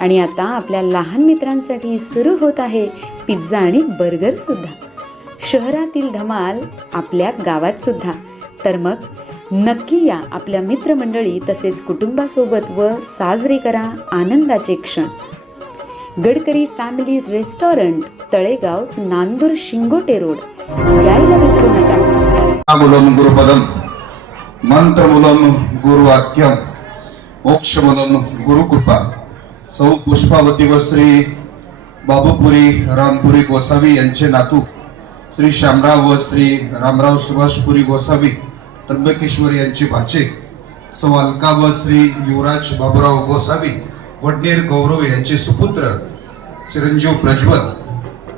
आणि आता आपल्या लहान मित्रांसाठी सुरू होत आहे पिझ्झा आणि बर्गर सुद्धा. शहरातील धमाल आपल्या गावात सुद्धा. तर मग नक्की या आपल्या मित्रमंडळी तसेच कुटुंबासोबत व साजरे करा आनंदाचे क्षण. Gadkari family restaurant Talegaon Nandur Shingote road. यायला विसरू नका. गुरुपदम मंत्रमूलम गुरुवाक्यम मोक्षमूलम गुरुकृपा. सौ पुष्पावती व श्री बाबूपुरी रामपुरी गोसावी यांचे नातू श्री श्यामराव व श्री रामराव सुभाषपुरी गोसावी त्र्यंबकेश्वर यांचे भाचे सौ अलका व श्री युवराज बाबूराव गोसावी वडनेर गौरव यांचे सुपुत्र चिरंजीव प्रज्वल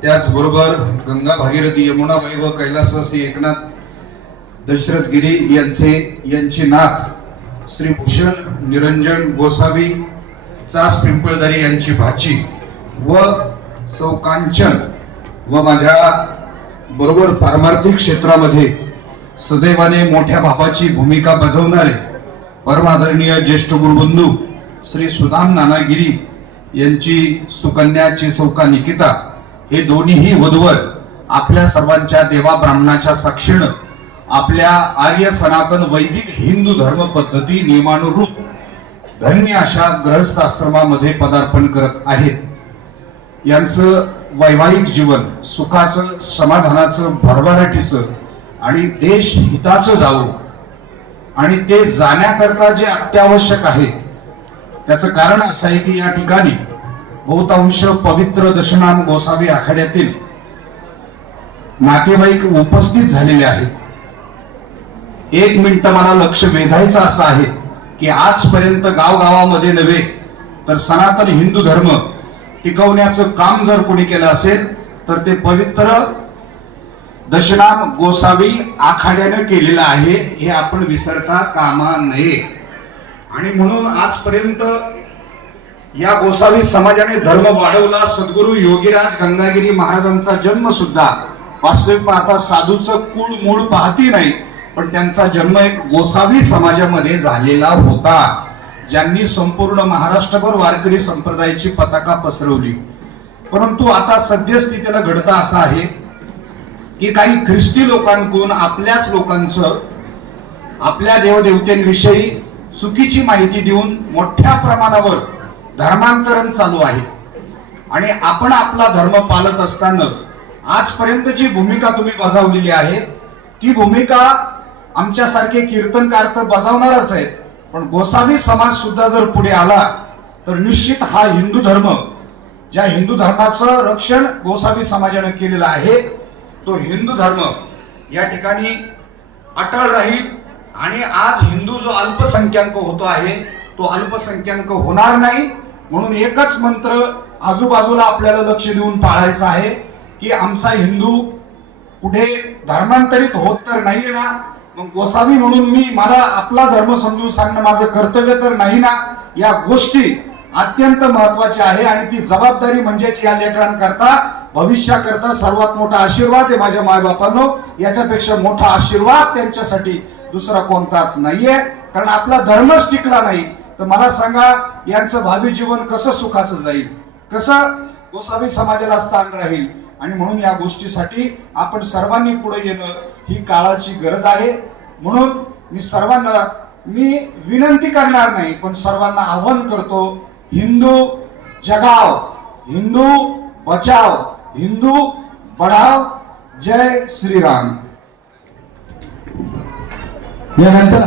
त्याचबरोबर गंगा भागीरथी यमुनाबाई व कैलासवासी एकनाथ दशरथ गिरी यांचे यांचे नाथ श्री भूषण निरंजन गोसावी चास पिंपळदरी यांची भाची व सौ कांचन व माझ्या बरोबर पारमार्थिक क्षेत्रामध्ये सदैवाने मोठ्या भावाची भूमिका बजावणारे परमादरणीय ज्येष्ठ गुरुबंधू श्री सुदाम नानागिरी यांची सुकन्याची सौका निकिता हे दोन्हीही वधवर आपल्या सर्वांच्या देवा ब्राह्मणाच्या साक्षीनं आपल्या आर्य सनातन वैदिक हिंदू धर्म पद्धती नियमानुरूप धन्य अशा ग्रहस्थ आश्रमामध्ये पदार्पण करत आहेत. यांचं वैवाहिक जीवन सुखाचं समाधानाचं भरभराटीचं आणि देश हिताचं जावं. आणि ते जाण्याकरता जे अत्यावश्यक आहे त्याचं कारण असं आहे की या ठिकाणी बहुतांश पवित्र दशनाम गोसावी आखाड्यातील नातेवाईक उपस्थित झालेले आहेत. एक मिनिट मला लक्ष वेधायचं असं आहे. की आजपर्यंत गावगावामध्ये नव्हे तर सनातन हिंदू धर्म टिकवण्याचं काम जर कोणी केलं असेल तर ते पवित्र दशनाम गोसावी आखाड्यानं केलेलं आहे हे आपण विसरता कामा नये. आणि म्हणून आजपर्यंत या गोसावी समाजाने धर्म वाढवला सद्गुरू योगीराज गंगागिरी महाराजांचा जन्म सुद्धा वास्तविक पाहता साधूचं कुळ मूळ पाहती नाही पण त्यांचा जन्म एक गोसावी समाजामध्ये झालेला होता ज्यांनी संपूर्ण महाराष्ट्रभर वारकरी संप्रदायाची पताका पसरवली. परंतु आता सद्यस्थितीला घडता असं आहे की काही ख्रिस्ती लोकांकडून आपल्याच लोकांचं आपल्या देवदेवतेंविषयी चुकीची माहिती देऊन मोठ्या प्रमाणावर धर्मांतरण चालू आहे. आणि आपण आपला धर्म पालत असताना आजपर्यंत जी भूमिका तुम्ही बजावलेली आहे ती भूमिका आमच्यासारखे कीर्तनकार तर बजावणारच आहेत. पण गोसावी समाज सुद्धा जर पुढे आला तर निश्चित हा हिंदू धर्म ज्या हिंदू धर्माचं रक्षण गोसावी समाजानं केलेलं आहे तो हिंदू धर्म या ठिकाणी अटळ राहील. आणि आज हिंदू जो अल्पसंख्याक होतो आहे तो अल्पसंख्याक होणार नाही. म्हणून एकच मंत्र आजूबाजूला आपल्याला लक्ष देऊन पाळायचं आहे की आमचा हिंदू कुठे धर्मांतरित होत तर नाही ना मग गोसावी म्हणून मी मला आपला धर्म समजून सांगणं माझं कर्तव्य तर नाही ना? या गोष्टी अत्यंत महत्वाची आहे आणि ती जबाबदारी म्हणजेच या लेकरांकरता भविष्याकरता सर्वात मोठा आशीर्वाद आहे माझ्या मायबापांनो. याच्यापेक्षा मोठा आशीर्वाद त्यांच्यासाठी दुसरा कोणताच नाहीये. कारण आपला धर्मच टिकला नाही. तर मला सांगा यांचं भावी जीवन कसं सुखाचं जाईल? कसं गोसावी समाजाला स्थान राहील? आणि म्हणून या गोष्टीसाठी आपण सर्वांनी पुढे येणं ही काळाची गरज आहे. म्हणून मी सर्वांना मी विनंती करणार नाही पण सर्वांना आव्हान करतो हिंदू जगाव हिंदू बचाव हिंदू बढाव. जय श्रीराम. यानंतर